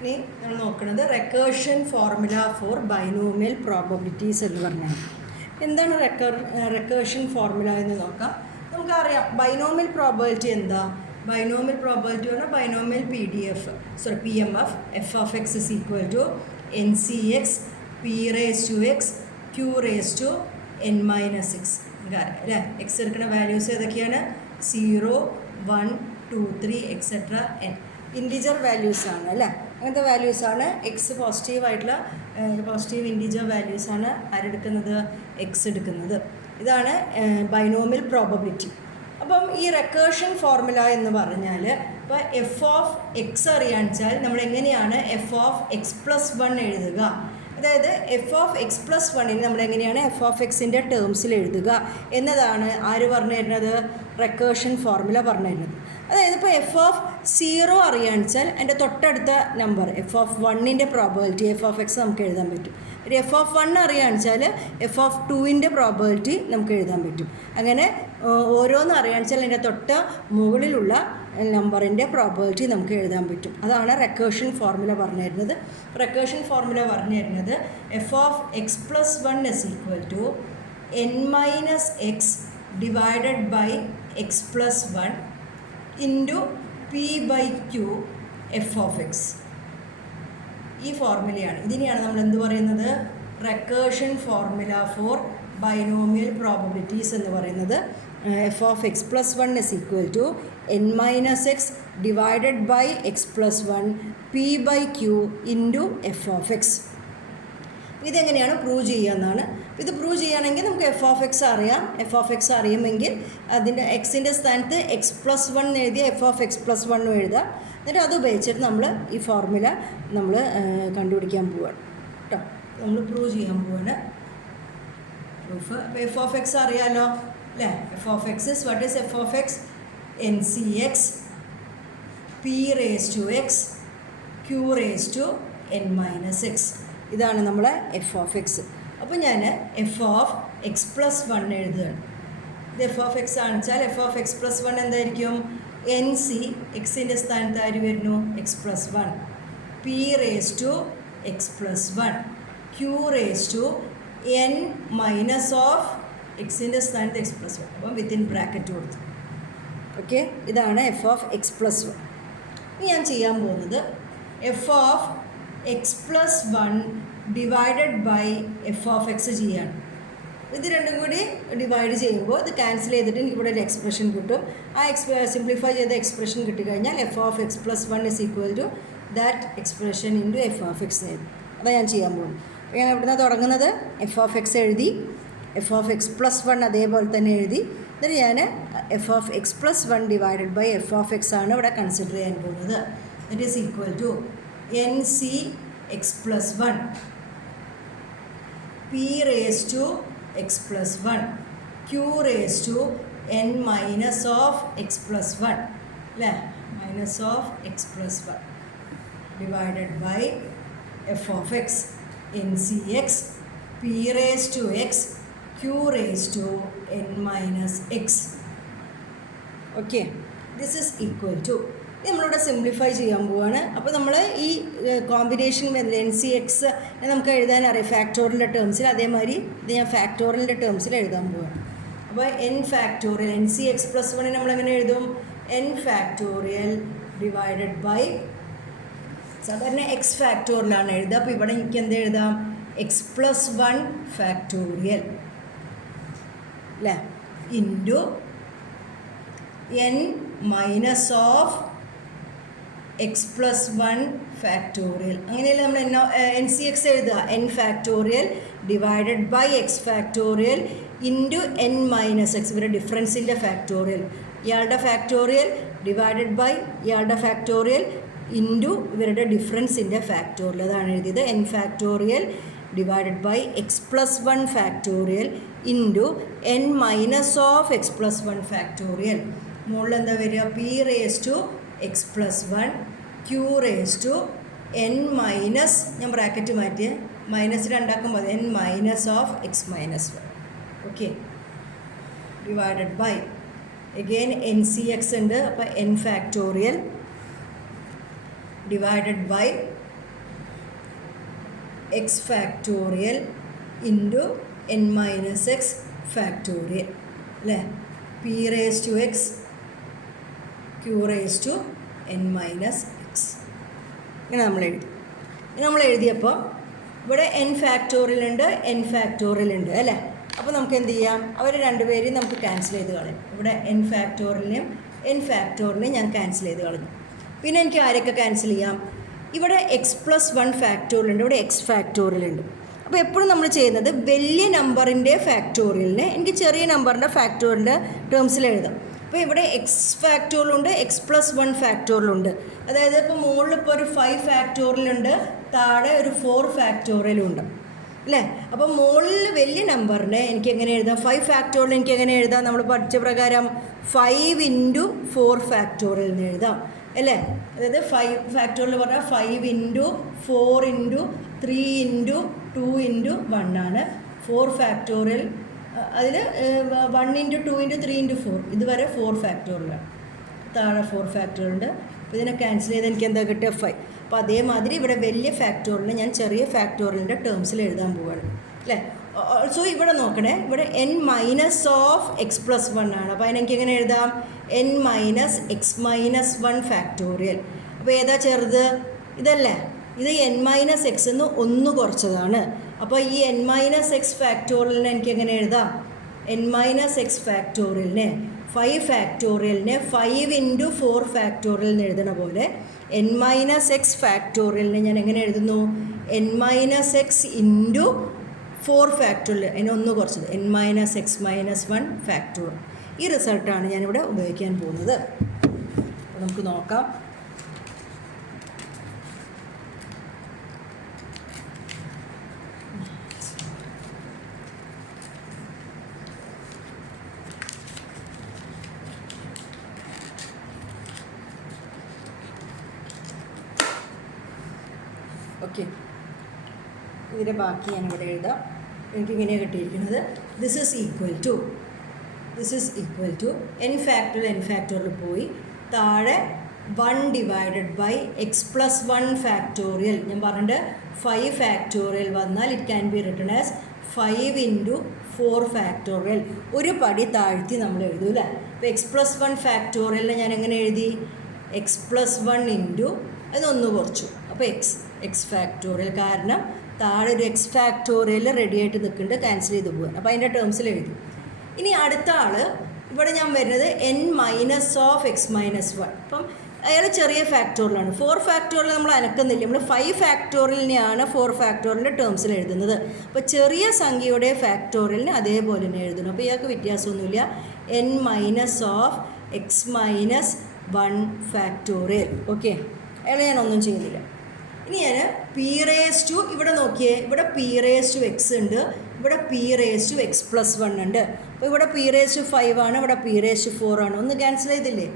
ഇനി നമ്മൾ നോക്കുന്നത് റെക്കേർഷൻ ഫോർമുല ഫോർ ബൈനോമിയൽ പ്രോബബിലിറ്റീസ് എന്ന് പറഞ്ഞാൽ എന്താണ് റെക്കേർഷൻ ഫോർമുല എന്ന് നോക്കാം. നമുക്കറിയാം ബൈനോമിയൽ പ്രോബബിലിറ്റി എന്താ. ബൈനോമിയൽ പ്രോബബിലിറ്റി പറഞ്ഞാൽ binomial PMF f of x is equal to NCx p raised to x q raised to n minus x അല്ലേ. എക്സ് എടുക്കുന്ന വാല്യൂസ് ഏതൊക്കെയാണ്? 0, 1, 2, 3 എക്സെട്ര n. ഇൻറ്റിജർ വാല്യൂസാണ് അല്ലേ. അങ്ങനത്തെ വാല്യൂസാണ് എക്സ് പോസിറ്റീവായിട്ടുള്ള പോസിറ്റീവ് ഇൻറ്റിജർ വാല്യൂസാണ് ആരെടുക്കുന്നത്? എക്സ് എടുക്കുന്നത്. ഇതാണ് ബൈനോമിയൽ പ്രോബബിലിറ്റി. അപ്പം ഈ റെക്കേർഷൻ ഫോർമുല എന്ന് പറഞ്ഞാൽ ഇപ്പോൾ എഫ് ഓഫ് എക്സ് അറിയാന്ന് വെച്ചാൽ നമ്മൾ എങ്ങനെയാണ് എഫ് ഓഫ് എക്സ് പ്ലസ് 1 എഴുതുക. അതായത് എഫ് ഓഫ് എക്സ് പ്ലസ് 1 നമ്മൾ എങ്ങനെയാണ് എഫ് ഓഫ് എക്സിൻ്റെ ടേംസിൽ എഴുതുക എന്നതാണ് ആര് പറഞ്ഞു തരുന്നത്? റെക്കേർഷൻ ഫോർമുല പറഞ്ഞു തരുന്നത്. അതായത് ഇപ്പോൾ എഫ് ഓഫ് 0 അറിയാന്ന് വെച്ചാൽ അതിൻ്റെ തൊട്ടടുത്ത നമ്പർ എഫ് ഓഫ് 1ൻ്റെ പ്രോബബിലിറ്റി എഫ് ഓഫ് എക്സ് നമുക്ക് എഴുതാൻ പറ്റും. ഒരു എഫ് ഓഫ് 1 അറിയാന്ന് വെച്ചാൽ എഫ് ഓഫ് 2ൻ്റെ പ്രോബബിലിറ്റി നമുക്ക് എഴുതാൻ പറ്റും. അങ്ങനെ ഓരോന്ന് അറിയാന്ന് വെച്ചാൽ അതിൻ്റെ തൊട്ട് മുകളിലുള്ള നമ്പറിൻ്റെ പ്രോബബിലിറ്റി നമുക്ക് എഴുതാൻ പറ്റും. അതാണ് റെക്കേർഷൻ ഫോർമുല പറഞ്ഞു തരുന്നത്. റെക്കേർഷൻ ഫോർമുല പറഞ്ഞു തരുന്നത് f of x plus 1 is equal to n minus x divided by x plus 1 into p by q f of x. ഈ ഫോർമുലയാണ്. ഇതിനെയാണ് നമ്മൾ എന്ത് പറയുന്നത്? Recursion formula for binomial probabilities എന്ന് പറയുന്നത്. F of x plus 1 is equal to n minus x divided by x plus 1 p by q into f of x. ഇതെങ്ങനെയാണ് prove ചെയ്യുക എന്നാണ്. ഇത് പ്രൂവ് ചെയ്യുകയാണെങ്കിൽ നമുക്ക് എഫ് ഓഫ് എക്സ് അറിയാം. F of X അറിയുമെങ്കിൽ അതിൻ്റെ എക്സിൻ്റെ സ്ഥാനത്ത് എക്സ് പ്ലസ് 1 എഴുതിയ എഫ് ഓഫ് എക്സ് പ്ലസ് 1 എഴുതുക. എന്നിട്ട് അത് ഉപയോഗിച്ചിട്ട് നമ്മൾ ഈ ഫോർമുല നമ്മൾ കണ്ടുപിടിക്കാൻ പോവുകയാണ് കേട്ടോ. നമ്മൾ പ്രൂവ് ചെയ്യാൻ പോവാണ്. പ്രൂഫ് അപ്പോൾ എഫ് ഓഫ് എക്സ് അറിയാമല്ലോ അല്ലേ. F of X is what is F of x? NCx p raised to x q raised to n minus x. ഇതാണ് നമ്മളെ എഫ് ഓഫ് എക്സ്. അപ്പോൾ ഞാൻ എഫ് ഓഫ് എക്സ് പ്ലസ് 1 എഴുതുകയാണ്. ഇത് F of X ആണെന്ന് വെച്ചാൽ എഫ് ഓഫ് എക്സ് പ്ലസ് 1 എന്തായിരിക്കും? NC എക്സിൻ്റെ സ്ഥാനത്ത് ആര് വരുന്നു? X plus 1 p raised to x plus 1 q raised to n minus of എക്സിൻ്റെ സ്ഥാനത്ത് എക്സ് പ്ലസ് 1. അപ്പം വിത്തിൻ ബ്രാക്കറ്റ് കൊടുത്തു. ഓക്കെ, ഇതാണ് എഫ് ഓഫ് എക്സ് പ്ലസ് 1. ഇനി ഞാൻ ചെയ്യാൻ പോകുന്നത് f of x plus 1 divided by f of x ചെയ്യാണ്. ഇത് രണ്ടും കൂടി ഡിവൈഡ് ചെയ്യുമ്പോൾ ഇത് ക്യാൻസൽ ചെയ്തിട്ട് എനിക്ക് ഇവിടെ ഒരു എക്സ്പ്രഷൻ കിട്ടും. ആ സിംപ്ലിഫൈ ചെയ്ത എക്സ്പ്രഷൻ കിട്ടിക്കഴിഞ്ഞാൽ f of x plus 1 is equal to that expression into f of x എഴുതും. അതാണ് ഞാൻ ചെയ്യാൻ പോകുന്നത്. അപ്പോൾ ഞാൻ ഇവിടുന്ന് തുടങ്ങുന്നത് എഫ് ഓഫ് എക്സ് എഴുതി, എഫ് ഓഫ് എക്സ് പ്ലസ് 1 അതേപോലെ തന്നെ എഴുതി. എന്നിട്ട് ഞാൻ f of x plus 1 divided by f of x ആണ് ഇവിടെ കൺസിഡർ ചെയ്യാൻ പോകുന്നത്. It is equal to NC x plus 1 p raised to x plus 1 q raised to n minus of x plus 1 അല്ലേ, minus of x plus 1 divided by f of x NCx p raised to x q raised to n minus x. Okay, this is equal to നമ്മളിവിടെ simplify ചെയ്യാൻ പോവുകയാണ്. അപ്പോൾ നമ്മൾ ഈ combination വരുന്നത് NCx നമുക്ക് എഴുതാൻ അറിയാം ഫാക്ടോറിയലിൻ്റെ ടേംസിൽ. അതേമാതിരി ഇത് ഞാൻ ഫാക്ടോറിയലിൻ്റെ ടേംസിൽ എഴുതാൻ പോവുകയാണ്. അപ്പോൾ n ഫാക്ടോറിയൽ NCx പ്ലസ് 1 നമ്മളെങ്ങനെ എഴുതും? n ഫാക്ടോറിയൽ ഡിവൈഡഡ് ബൈ സാധാരണ എക്സ് ഫാക്ടോറിയലാണ് എഴുതുക. അപ്പോൾ ഇവിടെ എനിക്ക് എന്ത് എഴുതാം? എക്സ് പ്ലസ് 1 ഫാക്ടോറിയൽ അല്ലേ into n minus of x plus 1 factorial. അങ്ങനെയല്ല നമ്മൾ NCx എഴുതുക. n factorial divided by x factorial into n minus x. ഇവരുടെ ഡിഫറൻസിൻ്റെ ഫാക്ടോറിയൽ, ഇയാളുടെ ഫാക്ടോറിയൽ ഡിവൈഡഡ് ബൈ ഇയാളുടെ ഫാക്ടോറിയൽ ഇൻറ്റു ഇവരുടെ ഡിഫറൻസിൻ്റെ ഫാക്ടോറിയൽ. അതാണ് എഴുതിയത്. n factorial divided by x plus 1 factorial into n minus of x plus 1 factorial. മുകളിൽ എന്താ വരിക? p raise to x plus 1 q raise to n minus, ഞാൻ ബ്രാക്കറ്റ് മാറ്റിയ മൈനസ് 2 ആക്കുമ്പോൾ n minus of x minus 1. Okay, divided by again NCx ഉണ്ട്. അപ്പോൾ n factorial divided by x factorial into n minus x factorial അല്ലേ, p raise to x q raise to n minus x. ഇങ്ങനെ നമ്മൾ എഴുതി. നമ്മൾ എഴുതിയപ്പോൾ ഇവിടെ n factorial ഉണ്ട്, എൻ ഫാക്ടോറിയൽ ഉണ്ട് അല്ലേ. അപ്പോൾ നമുക്ക് എന്ത് ചെയ്യാം, അവർ രണ്ടുപേരെയും നമുക്ക് ക്യാൻസൽ ചെയ്ത് കളയും. ഇവിടെ എൻ ഫാക്ടോറിയലിനെയും എൻ ഫാക്ടോറിയലിനെയും ഞാൻ ക്യാൻസൽ ചെയ്ത് കളഞ്ഞു. പിന്നെ എനിക്ക് ആരൊക്കെ ക്യാൻസൽ ചെയ്യാം, ഇവിടെ എക്സ് പ്ലസ് വൺ ഫാക്ടോറിയൽ ഉണ്ട്, ഇവിടെ എക്സ് ഫാക്ടോറിയൽ ഉണ്ട്. അപ്പോൾ എപ്പോഴും നമ്മൾ ചെയ്യുന്നത് വലിയ നമ്പറിൻ്റെ ഫാക്ടോറിയലിനെ എനിക്ക് ചെറിയ നമ്പറിൻ്റെ ഫാക്ടോറിയലിൻ്റെ ടേംസിൽ എഴുതാം. അപ്പോൾ ഇവിടെ എക്സ് ഫാക്ടോറിയലുണ്ട്, എക്സ് പ്ലസ് വൺ ഫാക്ടോറിയലുണ്ട്. അതായത് ഇപ്പോൾ മുകളിൽ ഇപ്പോൾ ഒരു 5 ഫാക്ടോറിയലുണ്ട്, താഴെ ഒരു 4 ഫാക്ടോറിയലും ഉണ്ട് അല്ലേ. അപ്പോൾ മുകളിൽ വലിയ നമ്പറിനെ എനിക്ക് എങ്ങനെ എഴുതാം, 5 ഫാക്ടോറിയൽ എനിക്ക് എങ്ങനെ എഴുതാം, നമ്മൾ പഠിച്ച പ്രകാരം 5 ഇൻറ്റു 4 ഫാക്ടോറിയൽ എന്ന് എഴുതാം അല്ലേ. അതായത് 5 ഫാക്ടോറിയൽ പറഞ്ഞാൽ 5 ഇൻറ്റു 4 ഇൻറ്റു 3 ഇൻറ്റു 2 ഇൻറ്റു 1 ആണ്. 4 ഫാക്ടോറിയൽ അതിൽ 1 ഇൻറ്റു 2 ഇൻറ്റു 3 ഇൻറ്റു 4 ഇതുവരെ 4 ഫാക്ടോറിയലാണ്, താഴെ 4 ഫാക്ടോറിയൽ ഉണ്ട്. അപ്പോൾ ഇതിനെ ക്യാൻസൽ ചെയ്ത് എനിക്ക് എന്താ കിട്ടുക, 5. അപ്പോൾ അതേമാതിരി ഇവിടെ വലിയ ഫാക്ടോറിയലിനെ ഞാൻ ചെറിയ ഫാക്ടോറിയലിൻ്റെ ടേംസിൽ എഴുതാൻ പോവുകയാണ് അല്ലേ. ഓൾസോ ഇവിടെ നോക്കണേ, ഇവിടെ N minus of x plus one ആണ്. അപ്പോൾ അതിനെനിക്ക് എങ്ങനെ എഴുതാം, n minus x minus one factorial. അപ്പോൾ ഏതാ ചെറുത്, ഇതല്ലേ, ഇത് എൻ മൈനസ് എക്സ് എന്ന് 1 കുറച്ചതാണ്. അപ്പോൾ ഈ എൻ മൈനസ് എക്സ് ഫാക്ടോറിയലിനെ എനിക്ക് എങ്ങനെ എഴുതാം, എൻ മൈനസ് എക്സ് ഫാക്ടോറിയലിനെ 5 ഫാക്ടോറിയലിനെ 5 ഇൻറ്റു 4 ഫാക്ടോറിയൽ എന്ന് എഴുതണ പോലെ എൻ മൈനസ് എക്സ് ഫാക്ടോറിയലിനെ ഞാൻ എങ്ങനെ എഴുതുന്നു, N minus x into 4 factorial, അതിന് 1 കുറച്ചത്, N minus x minus 1 factorial. ഈ റിസൾട്ടാണ് ഞാനിവിടെ ഉപയോഗിക്കാൻ പോകുന്നത്. അപ്പോൾ നമുക്ക് നോക്കാം. ഓക്കെ, ഇതിൻ്റെ ബാക്കി ഞാനിവിടെ എഴുതാം. എനിക്കിങ്ങനെയാണ് കിട്ടിയിരിക്കുന്നത്. This is equal to n factorial പോയി താഴെ 1 divided by x plus 1 factorial. ഞാൻ പറഞ്ഞിട്ട് 5 ഫാക്ടോറിയൽ വന്നാൽ it can be written as 5 into 4 factorial. ഒരു പടി താഴ്ത്തി നമ്മൾ എഴുതും അല്ലേ. അപ്പോൾ എക്സ് പ്ലസ് 1 ഫാക്ടോറിയലിനെ ഞാൻ എങ്ങനെ എഴുതി, എക്സ് പ്ലസ് 1 ഇൻറ്റു അതൊന്ന് കുറച്ചു, അപ്പോൾ എക്സ് ഫാക്ടോറിയൽ. കാരണം താഴെ ഒരു എക്സ് ഫാക്ടോറിയൽ റെഡി ആയിട്ട് നിൽക്കുന്നുണ്ട്, ക്യാൻസൽ ചെയ്ത് പോകാൻ. അപ്പോൾ അതിൻ്റെ ടേംസിൽ എഴുതി. ഇനി അടുത്ത ആൾ ഇവിടെ ഞാൻ വരുന്നത് N minus of x minus 1. അപ്പം അയാൾ ചെറിയ ഫാക്ടോറിയലാണ്. 4 ഫാക്ടോറിയൽ നമ്മൾ അനക്കുന്നില്ല, നമ്മൾ 5 ഫാക്ടോറിയലിനെയാണ് 4 ഫാക്ടോറിയലിൻ്റെ ടേംസിൽ എഴുതുന്നത്. അപ്പോൾ ചെറിയ സംഖ്യയുടെ ഫാക്ടോറിയലിന് അതേപോലെ തന്നെ എഴുതുന്നു. അപ്പോൾ ഇയാൾക്ക് വ്യത്യാസമൊന്നുമില്ല. N minus of x minus 1 factorial. Okay, അയാൾ ഞാനൊന്നും ചെയ്യുന്നില്ല. ഇനി ഞാൻ പി റേസ് ടു, ഇവിടെ നോക്കിയേ, ഇവിടെ പി റേസ് ടു എക്സ് ഉണ്ട്, ഇവിടെ p raise to x plus 1 ഉണ്ട്. അപ്പോൾ ഇവിടെ പി റേസ് ടു 5 ആണ്, ഇവിടെ പി റേസ് ടു 4 ആണ്. ഒന്ന് ക്യാൻസൽ ചെയ്തില്ലേ,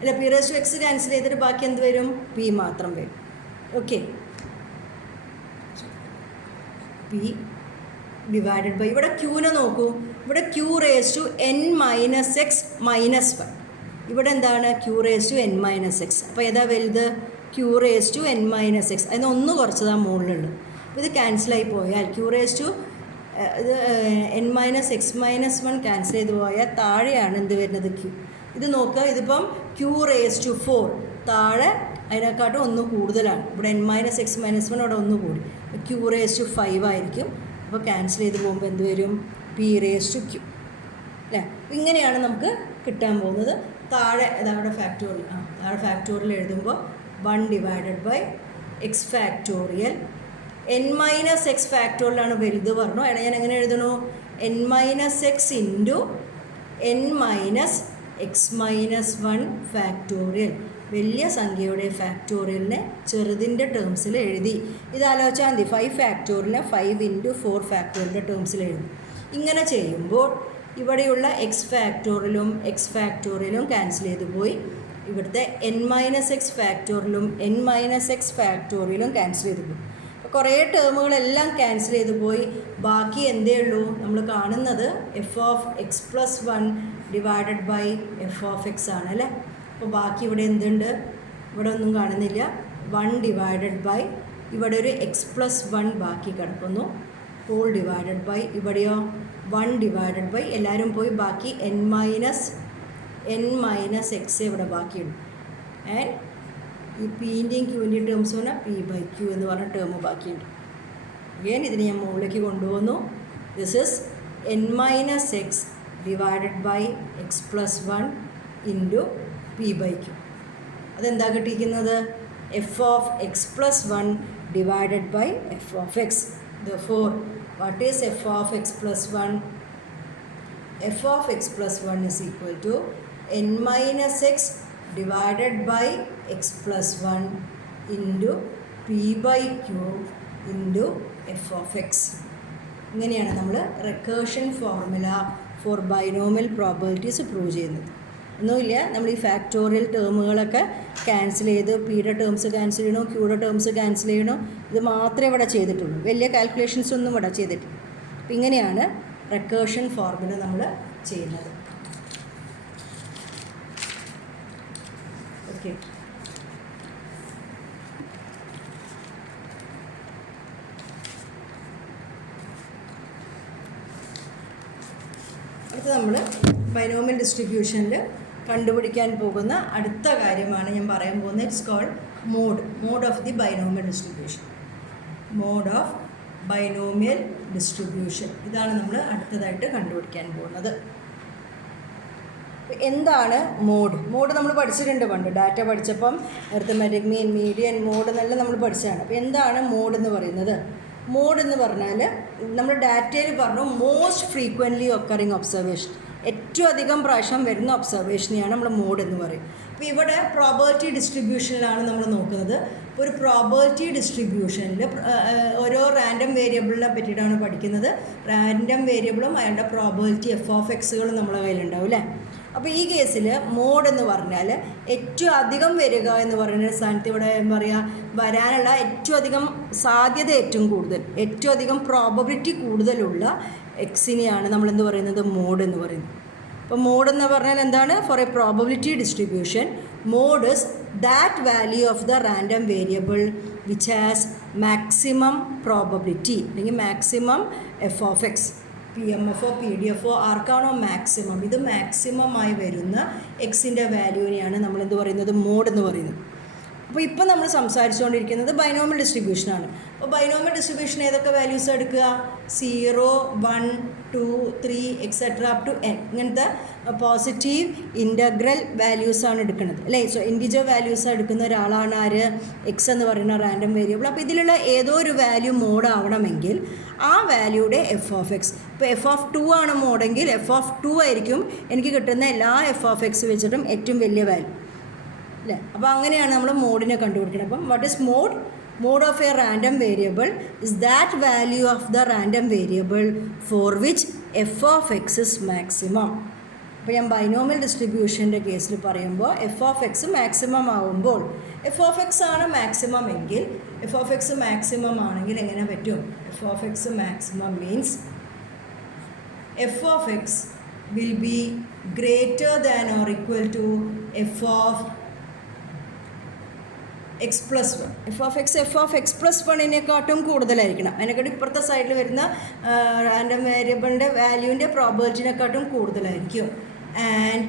അല്ല p raise to x cancel ചെയ്തിട്ട് ബാക്കി എന്ത് വരും, പി മാത്രം വരും. ഓക്കെ, പി ഡിവൈഡഡ് ബൈ ഇവിടെ ക്യൂനെ നോക്കൂ, ഇവിടെ q raise to n minus x minus 1. ഇവിടെ എന്താണ്, q raise to n minus x. അപ്പോൾ ഏതാ വലുത്, q raise to n minus x. അതിന് 1 കുറച്ചതാണ് മുകളിലുള്ളത്. അപ്പോൾ ഇത് ക്യാൻസലായി പോയാൽ ക്യൂ റേസ് ടു ഇത് n minus x minus 1 cancel ചെയ്ത് പോയാൽ താഴെയാണ് എന്ത് വരുന്നത്, ക്യൂ. ഇത് നോക്കുക, ഇതിപ്പം ക്യൂ റേസ് ടു 4, താഴെ അതിനെക്കാട്ടും 1 കൂടുതലാണ്. ഇവിടെ എൻ മൈനസ് എക്സ് മൈനസ് 1 അവിടെ 1 കൂടി, ക്യൂ റേസ് ടു 5 ആയിരിക്കും. അപ്പോൾ ക്യാൻസൽ ചെയ്ത് പോകുമ്പോൾ എന്ത് വരും, പി റേസ് ടു ക്യൂ അല്ലേ. ഇങ്ങനെയാണ് നമുക്ക് കിട്ടാൻ പോകുന്നത്. താഴെ അവിടെ ഫാക്ടോറിയൽ, താഴെ ഫാക്ടോറിയൽ എഴുതുമ്പോൾ 1 divided by x factorial. N minus x ഫാക്ടോറിയലാണ് വലുത് പറഞ്ഞു. അവിടെ ഞാൻ എങ്ങനെ എഴുതണു, n minus x into n minus x minus 1 factorial. വലിയ സംഖ്യയുടെ ഫാക്ടോറിയലിനെ ചെറുതിൻ്റെ ടേംസിൽ എഴുതി. ഇത് ആലോചിച്ചാൽ മതി, 5 ഫാക്ടോറിയലിനെ 5 ഇൻറ്റു 4 ഫാക്ടോറിയലിൻ്റെ ടേംസിൽ എഴുതി. ഇങ്ങനെ ചെയ്യുമ്പോൾ ഇവിടെയുള്ള എക്സ് ഫാക്ടോറിയലും ക്യാൻസൽ ചെയ്ത് പോയി. ഇവിടുത്തെ എൻ മൈനസ് എക്സ് ഫാക്ടോറിയലും എൻ മൈനസ് എക്സ് ഫാക്ടോറിയലും ക്യാൻസൽ ചെയ്ത് പോയി. അപ്പോൾ കുറേ ടേമുകളെല്ലാം ക്യാൻസൽ ചെയ്ത് പോയി. ബാക്കി എന്തേ ഉള്ളൂ, നമ്മൾ കാണുന്നത് f of x plus 1 divided by f of x ആണ് അല്ലേ. അപ്പോൾ ബാക്കി ഇവിടെ എന്തുണ്ട്, ഇവിടെ ഒന്നും കാണുന്നില്ല. 1 ഡിവൈഡഡ് ബൈ ഇവിടെ ഒരു x+1 ബാക്കി കിടക്കുന്നു, ഹോൾ ഡിവൈഡഡ് ബൈ ഇവിടെയോ 1 ഡിവൈഡഡ് ബൈ എല്ലാവരും പോയി ബാക്കി n മൈനസ് എക്സ് ഇവിടെ ബാക്കിയുണ്ട്. ആൻഡ് ഈ പിൻ്റെയും ക്യൂവിൻ്റെയും ടേംസ് പറഞ്ഞാൽ p/q എന്ന് പറഞ്ഞ ടേം ബാക്കിയുണ്ട്. അഗൈൻ ഇതിനെ ഞാൻ മുകളിലേക്ക് കൊണ്ടുപോകുന്നു. This is n minus x divided by x+1 into p/q. അതെന്താ കിട്ടിയിരിക്കുന്നത്? f(x+1) divided by f(x). Therefore, what is f(x+1)? f(x+1) is equal to n minus x divided by x+1 into p/q into f(x). ഇങ്ങനെയാണ് നമ്മൾ recursion formula for binomial probabilities prove ചെയ്യുന്നത്. ഒന്നുമില്ല, നമ്മൾ ഈ factorial ടേമുകളൊക്കെ cancel ചെയ്ത് പിയുടെ ടേംസ് ക്യാൻസൽ ചെയ്യണോ, ക്യൂയുടെ terms cancel ചെയ്യണോ, ഇത് മാത്രമേ ഇവിടെ ചെയ്തിട്ടുള്ളൂ. വലിയ കാൽക്കുലേഷൻസ് ഒന്നും ഇവിടെ ചെയ്തിട്ടില്ല. അപ്പം ഇങ്ങനെയാണ് റിക്കേർഷൻ ഫോർമുല നമ്മൾ ചെയ്യുന്നത്. ഓക്കെ, അടുത്ത് നമ്മൾ ബൈനോമിയൽ ഡിസ്ട്രിബ്യൂഷനിൽ കണ്ടുപിടിക്കാൻ പോകുന്ന അടുത്ത കാര്യമാണ് ഞാൻ പറയാൻ പോകുന്നത്. It's called mode of the binomial distribution. Mode of binomial distribution ഇതാണ് നമ്മൾ അടുത്തതായിട്ട് കണ്ടുപിടിക്കാൻ പോകുന്നത്. എന്താണ് മോഡ് നമ്മൾ പഠിച്ചിട്ടുണ്ട് പണ്ട് ഡാറ്റ പഠിച്ചപ്പം. അരിത്മെറ്റിക് മീൻ, മീഡിയൻ, മോഡ് എന്നെല്ലാം നമ്മൾ പഠിച്ചതാണ്. അപ്പോൾ എന്താണ് മോഡ് എന്ന് പറയുന്നത്? മോഡ് എന്ന് പറഞ്ഞാൽ നമ്മൾ ഡാറ്റയിൽ പറഞ്ഞു മോസ്റ്റ് ഫ്രീക്വൻ്റ്ലി ഒക്കറിങ് ഒബ്സർവേഷൻ, ഏറ്റവും അധികം പ്രാവശ്യം വരുന്ന ഒബ്സർവേഷനെയാണ് നമ്മൾ മോഡ് എന്ന് പറയും. അപ്പോൾ ഇവിടെ പ്രോബബിലിറ്റി ഡിസ്ട്രിബ്യൂഷനിലാണ് നമ്മൾ നോക്കുന്നത്. ഇപ്പോൾ ഒരു പ്രോബബിലിറ്റി ഡിസ്ട്രിബ്യൂഷനിൽ ഓരോ റാൻഡം വേരിയബിളിനെ പറ്റിയിട്ടാണ് പഠിക്കുന്നത്. റാൻഡം വേരിയബിളും അയാളുടെ പ്രോബബിലിറ്റി f(x)കളും നമ്മളെ കയ്യിലുണ്ടാവും അല്ലേ. അപ്പോൾ ഈ കേസിൽ മോഡ് എന്ന് പറഞ്ഞാൽ ഏറ്റവും അധികം വരിക എന്ന് പറയുന്ന സ്ഥാനത്ത് ഇവിടെ പറയുക വരാനുള്ള ഏറ്റവും അധികം സാധ്യത, ഏറ്റവും അധികം പ്രോബബിലിറ്റി കൂടുതലുള്ള എക്സിനെയാണ് നമ്മളെന്ത് പറയുന്നത്? മോഡ് എന്ന് പറയുന്നത്. അപ്പോൾ മോഡ് എന്ന് പറഞ്ഞാൽ എന്താണ്? For a probability distribution, mode is that value of the random variable which has maximum probability, അല്ലെങ്കിൽ മാക്സിമം f(x). PMF PDF ആർക്കാണോ മാക്സിമം, ഇത് മാക്സിമമായി വരുന്ന എക്സിൻ്റെ വാല്യൂവിനെയാണ് നമ്മളെന്ത് പറയുന്നത്? മോഡ് എന്ന് പറയുന്നത്. അപ്പോൾ ഇപ്പം നമ്മൾ സംസാരിച്ചുകൊണ്ടിരിക്കുന്നത് ബൈനോമിയൽ ഡിസ്ട്രിബ്യൂഷനാണ്. അപ്പോൾ ബൈനോമിയൽ ഡിസ്ട്രിബ്യൂഷൻ ഏതൊക്കെ വാല്യൂസ് എടുക്കുക? 0, 1, 2, 3 എക്സെട്ര അപ് ടു n. ഇങ്ങനത്തെ പോസിറ്റീവ് ഇൻ്റഗ്രൽ വാല്യൂസാണ് എടുക്കുന്നത് അല്ലേ. സോ ഇൻറ്റിജർ വാല്യൂസ് എടുക്കുന്ന ഒരാളാണ് ആര്? എക്സ് എന്ന് പറയുന്ന റാൻഡം വേരിയബിൾ. അപ്പോൾ ഇതിലുള്ള ഏതോ ഒരു വാല്യൂ മോഡ് ആവണമെങ്കിൽ ആ വാല്യൂയുടെ f(x). ഇപ്പോൾ f(2) ആണ് മോഡെങ്കിൽ f(2) ആയിരിക്കും എനിക്ക് കിട്ടുന്ന എല്ലാ f(x) വെച്ചിട്ടും ഏറ്റവും വലിയ വാല്യൂ അല്ലേ. അപ്പോൾ അങ്ങനെയാണ് നമ്മൾ മോഡിനെ കണ്ടുപിടിക്കുന്നത്. അപ്പം what is mode? Mode of a random variable is that value of the random variable for which f(x) is maximum. അപ്പോൾ ഞാൻ ബൈനോമിയൽ ഡിസ്ട്രിബ്യൂഷൻ്റെ കേസിൽ പറയുമ്പോൾ f(x) മാക്സിമം ആവുമ്പോൾ f(x) ആണ് മാക്സിമം എങ്കിൽ f(x) മാക്സിമം ആണെങ്കിൽ എങ്ങനെ പറ്റും? f(x) maximum means f(x) will be greater than or equal to f(x+1). f(x+1)നെക്കാട്ടും കൂടുതലായിരിക്കണം. അതിനെക്കാട്ടും ഇപ്പുറത്തെ സൈഡിൽ വരുന്ന റാൻഡം വേരിയബിളിൻ്റെ വാല്യൂവിൻ്റെ പ്രോബബിലിറ്റിനെക്കാട്ടും കൂടുതലായിരിക്കും. ആൻഡ്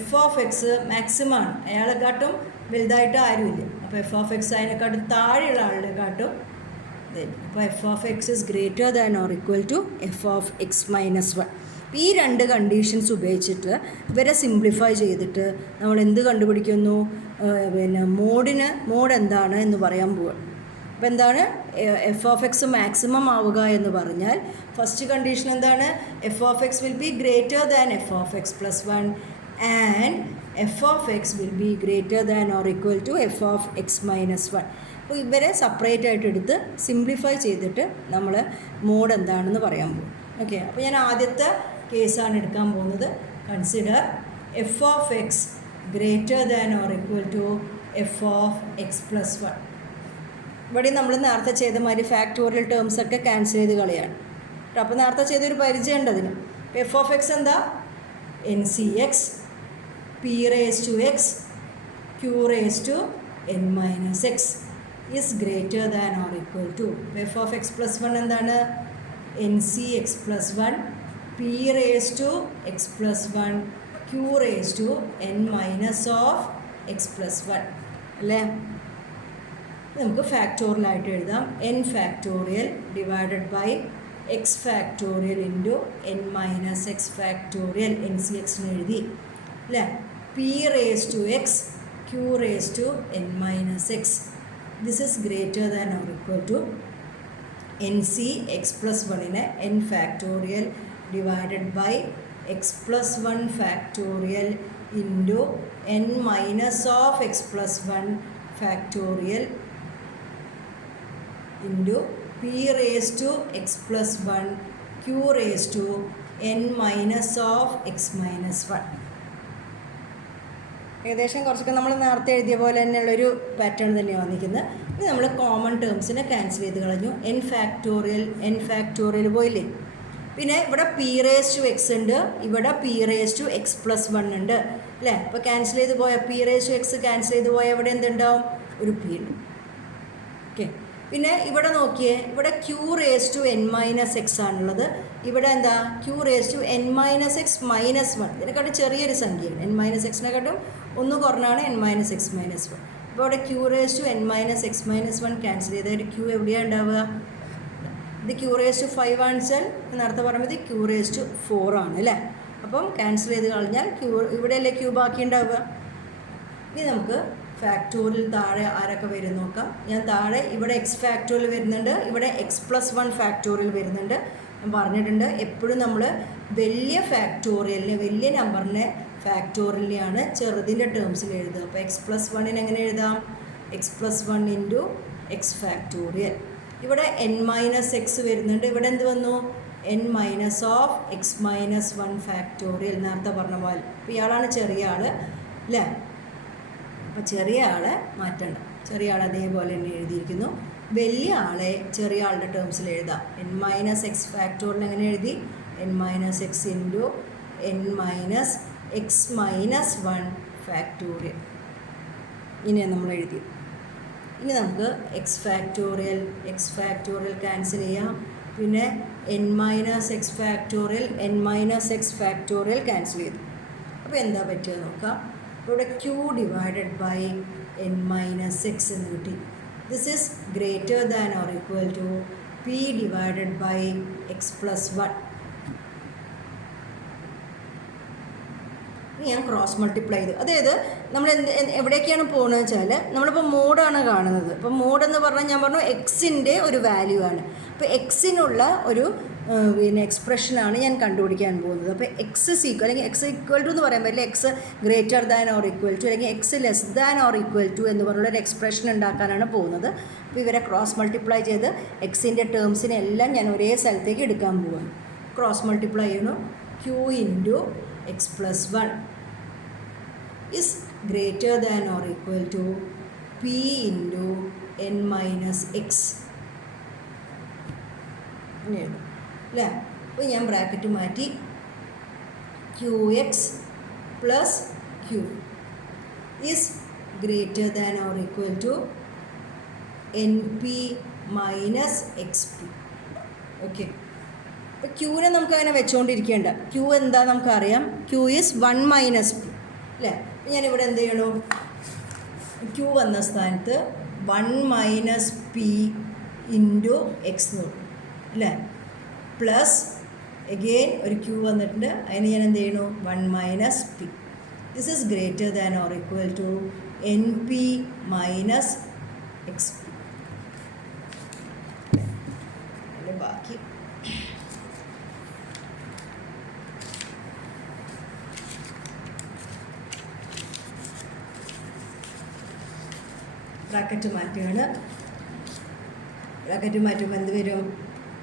f(x) മാക്സിമമാണ്, അയാളെക്കാട്ടും വലുതായിട്ട് ആരുമില്ല. അപ്പോൾ f(x) അതിനെക്കാട്ടും താഴെയുള്ള ആളുടെക്കാട്ടും അപ്പോൾ f(x) is greater than or equal to f(x-1). ഈ രണ്ട് കണ്ടീഷൻസ് ഉപയോഗിച്ചിട്ട് ഇവരെ സിംപ്ലിഫൈ ചെയ്തിട്ട് നമ്മൾ എന്ത് കണ്ടുപിടിക്കുന്നു? പിന്നെ മോഡ് എന്താണ് എന്ന് പറയാൻ പോവുകയാണ്. അപ്പോൾ എന്താണ് f(x) മാക്സിമം ആവുക എന്ന് പറഞ്ഞാൽ ഫസ്റ്റ് കണ്ടീഷൻ എന്താണ്? f(x) will be greater than f(x+1) and f(x) will be greater than or equal to f(x-1). അപ്പോൾ ഇവരെ സെപ്പറേറ്റ് ആയിട്ട് എടുത്ത് സിംപ്ലിഫൈ ചെയ്തിട്ട് നമ്മൾ മോഡ് എന്താണെന്ന് പറയാൻ പോകും. ഓക്കെ, അപ്പോൾ ഞാൻ ആദ്യത്തെ കേസാണ് എടുക്കാൻ പോകുന്നത്. Consider f(x) greater than or equal to f(x+1). ഇവിടെ നമ്മൾ നേരത്തെ ചെയ്ത മാതിരി ഫാക്ടോറിയൽ ടേംസൊക്കെ ക്യാൻസൽ ചെയ്ത് കളയാണ്. അപ്പോൾ നേരത്തെ ചെയ്തൊരു പരിചയം ഉണ്ട് അതിന്. f(x) എന്താ? NCx p(x), q(n-x). Is greater than or equal to f of x plus one എന്താണ് n c x plus one p raise to x plus one q raise to n minus of x plus one അല്ലേ. നമുക്ക് ഫാക്ടോറിയലായിട്ട് എഴുതാം. N factorial divided by x factorial into n minus x factorial n c എക്സിന് എഴുതി അല്ലേ. P raise to x q raise to n minus x. This is greater than or equal to n c x plus വണ്ണിനെ n factorial divided by x plus one factorial into n minus of x plus one factorial into p raise to x plus one q raise to n minus of x minus one. ഏകദേശം കുറച്ചൊക്കെ നമ്മൾ നേരത്തെ എഴുതിയ പോലെ തന്നെയുള്ളൊരു pattern തന്നെയാണ് വന്നിരിക്കുന്നത്. ഇനി നമ്മൾ കോമൺ ടേംസിനെ ക്യാൻസൽ ചെയ്ത് കളഞ്ഞു. എൻ ഫാക്ടോറിയൽ പോയില്ലേ. പിന്നെ ഇവിടെ പി റേസ് ടു എക്സ് ഉണ്ട്, ഇവിടെ p raise to x plus one ഉണ്ട് അല്ലേ. അപ്പോൾ ക്യാൻസൽ ചെയ്ത് പോയാൽ p raise to x cancel ചെയ്ത് പോയാൽ ഇവിടെ എന്തുണ്ടാവും, ഒരു പി ഉണ്ട്. ഓക്കെ. പിന്നെ ഇവിടെ നോക്കിയേ, ഇവിടെ q raise to n minus x ആണുള്ളത്. ഇവിടെ എന്താ, q raise to n minus x minus one. ഇതിനെക്കാട്ടും ചെറിയൊരു സംഖ്യയാണ്. എൻ മൈനസ് എക്സിനെക്കാട്ടും ഒന്ന് കുറഞ്ഞാണ് n minus x minus one. അപ്പോൾ ഇവിടെ q raise to n minus x minus one cancel ചെയ്താൽ ക്യൂ എവിടെയാണ് ഉണ്ടാവുക, ഇത് ക്യൂ റേസ് ടു 5 ആൻസർ നേരത്തെ പറയുമ്പോൾ ഇത് ക്യൂ റേസ് ടു 4 ആണ് അല്ലേ. അപ്പം ക്യാൻസൽ ചെയ്ത് കളഞ്ഞാൽ ഇവിടെയല്ലേ ക്യൂ ബാക്കി ഉണ്ടാവുക. ഇനി നമുക്ക് ഫാക്ടോറിയൽ താഴെ ആരൊക്കെ വരും നോക്കാം. ഞാൻ താഴെ ഇവിടെ എക്സ് ഫാക്ടോറിയൽ വരുന്നുണ്ട്, ഇവിടെ എക്സ് പ്ലസ് വൺ ഫാക്ടോറിയൽ വരുന്നുണ്ട്. ഞാൻ പറഞ്ഞിട്ടുണ്ട് എപ്പോഴും നമ്മൾ വലിയ ഫാക്ടോറിയലിനെ, വലിയ നമ്പറിനെ ഫാക്ടോറിയലിനെയാണ് ചെറുതിൻ്റെ ടേംസിൽ എഴുതുക. അപ്പോൾ എക്സ് പ്ലസ് വണ്ണിന് എങ്ങനെ എഴുതാം, x plus one into X factorial. ഇവിടെ എൻ മൈനസ് എക്സ് വരുന്നുണ്ട്, ഇവിടെ എന്ത് വന്നു, N minus of x minus one factorial നേരത്തെ പറഞ്ഞ പോലെ. അപ്പോൾ ഇയാളാണ് ചെറിയ ആൾ അല്ലേ. അപ്പോൾ ചെറിയ ആളെ മാറ്റണ്ട, ചെറിയ ആൾ അതേപോലെ തന്നെ എഴുതിയിരിക്കുന്നു. വലിയ ആളെ ചെറിയ ആളുടെ ടേംസിൽ എഴുതാം. എൻ മൈനസ് എക്സ് ഫാക്ടോറിയൽ എങ്ങനെ എഴുതി, N minus x into n minus x minus one factorial ഇങ്ങനെയാണ് നമ്മൾ എഴുതി. ഇനി നമുക്ക് എക്സ് ഫാക്ടോറിയൽ ക്യാൻസൽ ചെയ്യാം. പിന്നെ n minus x factorial cancel ചെയ്തു. അപ്പോൾ എന്താ പറ്റുക നോക്കാം. ഇവിടെ q divided by n minus x എന്ന് കിട്ടി. This is greater than or equal to p divided by x plus one. ഞാൻ ക്രോസ് മൾട്ടിപ്ലൈ ചെയ്തു. അതായത് നമ്മൾ എവിടേക്കാണ് പോകുന്നത് വെച്ചാൽ നമ്മളിപ്പോൾ മോഡാണ് കാണുന്നത്. അപ്പോൾ മോഡ് എന്ന് പറഞ്ഞാൽ ഞാൻ പറഞ്ഞു എക്സിൻ്റെ ഒരു വാല്യൂ ആണ്. അപ്പോൾ എക്സിനുള്ള ഒരു പിന്നെ എക്സ്പ്രഷനാണ് ഞാൻ കണ്ടുപിടിക്കാൻ പോകുന്നത്. അപ്പോൾ എക്സ് ഈക്വൽ അല്ലെങ്കിൽ എക്സ് ഈക്വൽ ടു എന്ന് പറയാൻ പറ്റില്ല, x greater than or equal to അല്ലെങ്കിൽ x less than or equal to എന്ന് പറഞ്ഞുള്ളൊരു എക്സ്പ്രഷൻ ഉണ്ടാക്കാനാണ് പോകുന്നത്. അപ്പോൾ ഇവരെ ക്രോസ് മൾട്ടിപ്ലൈ ചെയ്ത് എക്സിൻ്റെ ടേംസിനെ എല്ലാം ഞാൻ ഒരേ സ്ഥലത്തേക്ക് എടുക്കാൻ പോവുകയാണ്. ക്രോസ് മൾട്ടിപ്ലൈ ചെയ്യണു. Q into x plus one is greater than or equal to p into n minus x അങ്ങനെയാണ് അല്ലേ. അപ്പോൾ ഞാൻ ബ്രാക്കറ്റ് മാറ്റി. Q x plus q is greater than or equal to n p minus x p. Okay. അപ്പോൾ ക്യൂവിനെ നമുക്ക് അങ്ങനെ വെച്ചുകൊണ്ടിരിക്കേണ്ട. Q എന്താ നമുക്കറിയാം, ക്യൂ ഈസ് 1 മൈനസ് പി അല്ലേ. അപ്പോൾ ഞാനിവിടെ എന്ത് ചെയ്യണു, ക്യൂ വന്ന സ്ഥാനത്ത് 1 മൈനസ് പി ഇൻറ്റു എക്സ് എന്ന് കൊടുക്കും അല്ലേ. പ്ലസ് എഗെയിൻ ഒരു ക്യൂ വന്നിട്ടുണ്ട്, അതിന് ഞാൻ എന്ത് ചെയ്യണു 1 minus p. This is greater than or equal to n p minus x p. അതിൻ്റെ ബാക്കി ബ്രാക്കറ്റ് മാറ്റുകയാണ്. ബ്രാക്കറ്റ് മാറ്റുമ്പോൾ എന്ത് വരും,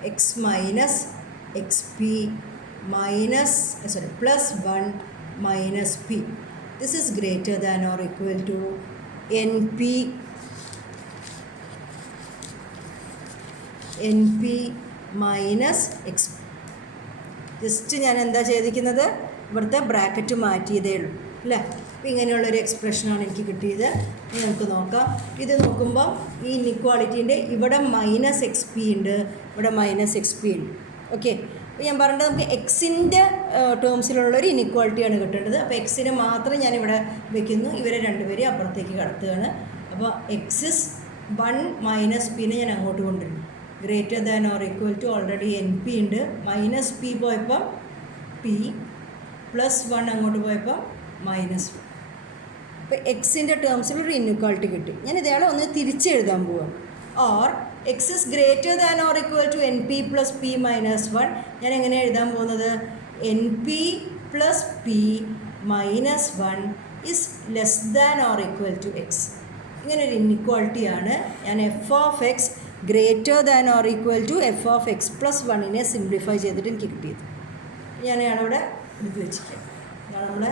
x minus x p minus plus 1 minus p. This is greater than or equal to n p minus x. Just ഞാൻ എന്താ ചെയ്തിരിക്കുന്നത്, ഇവിടുത്തെ ബ്രാക്കറ്റ് മാറ്റിയതേ ഉള്ളൂ അല്ലേ. അപ്പോൾ ഇങ്ങനെയുള്ളൊരു എക്സ്പ്രഷനാണ് എനിക്ക് കിട്ടിയത്. ഇനി നമുക്ക് നോക്കാം. ഇത് നോക്കുമ്പോൾ ഈ ഇൻഇക്വാളിറ്റീൻ്റെ ഇവിടെ -XP ഉണ്ട്, ഇവിടെ -XP ഉണ്ട്. ഓക്കെ, അപ്പോൾ ഞാൻ പറഞ്ഞത് നമുക്ക് എക്സിൻ്റെ ടേംസിലുള്ളൊരു ഇൻഇക്വാളിറ്റിയാണ് കിട്ടേണ്ടത്. അപ്പോൾ എക്സിന് മാത്രം ഞാനിവിടെ വെക്കുന്നു, ഇവരെ രണ്ടുപേരെയും അപ്പുറത്തേക്ക് കടത്തുകയാണ്. അപ്പോൾ x 1 - p ഞാൻ അങ്ങോട്ട് കൊണ്ടുവരും. Greater than or equal to already NP ഉണ്ട്, -p പോയപ്പോൾ p +1 അങ്ങോട്ട് പോയപ്പോൾ -1. അപ്പോൾ എക്സിൻ്റെ ടേംസിലൊരു ഇൻഇക്വാളിറ്റി കിട്ടി. ഞാൻ ഇതേളെ ഒന്ന് തിരിച്ചെഴുതാൻ പോവാം. Or x is greater than or equal to NP plus p minus 1. ഞാൻ എങ്ങനെ എഴുതാൻ പോകുന്നത്? NP plus p minus 1 is less than or equal to x. ഇങ്ങനെ ഒരു ഇൻഇക്വാളിറ്റിയാണ് ഞാൻ f of x greater than or equal to f of x plus 1 simplify ചെയ്തിട്ട് എനിക്ക് കിട്ടിയത്. ഞാൻ അവിടെ എടുത്ത് വെച്ചിരിക്കാം. ഇതാണ് നമ്മുടെ